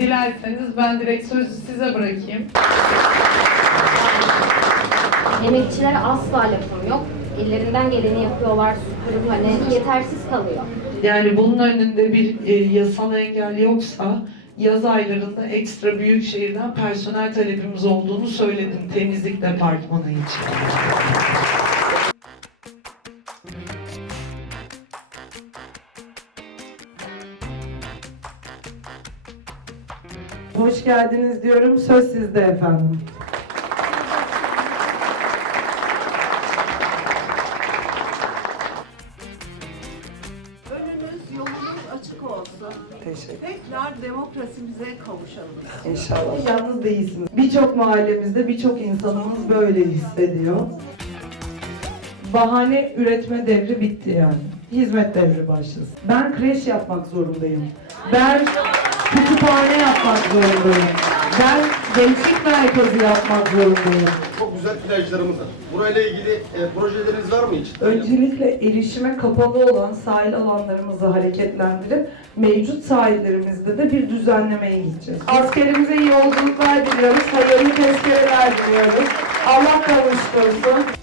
dilerseniz ben direkt sözü size bırakayım. Emekçilere asla lafım yok. Ellerinden geleni yapıyorlar, süpürüm hani yetersiz kalıyor. Yani bunun önünde bir e, yasal engel yoksa yaz aylarında ekstra büyük şehirden personel talebimiz olduğunu söyledim temizlik departmanı için. Hoş geldiniz diyorum. Söz sizde efendim. Önünüz yolunuz açık olsun. Teşekkür Tekrar demokrasimize kavuşalım. İnşallah. Yalnız değilsiniz. Birçok mahallemizde birçok insanımız böyle hissediyor. Bahane üretme devri bitti yani. Hizmet devri başlasın. Ben kreş yapmak zorundayım. Ben kütüphane yapmak zorundayım. Ben gençlik merkezi yapmak zorundayım. Çok güzel plajlarımız var. Burayla ilgili e, projeleriniz var mı hiç? Öncelikle erişime kapalı olan sahil alanlarımızı hareketlendirip mevcut sahillerimizde de bir düzenlemeye gideceğiz. Askerimize iyi yolculuklar diliyoruz, hayırlı tezkereler diliyoruz. Allah kavuştursun.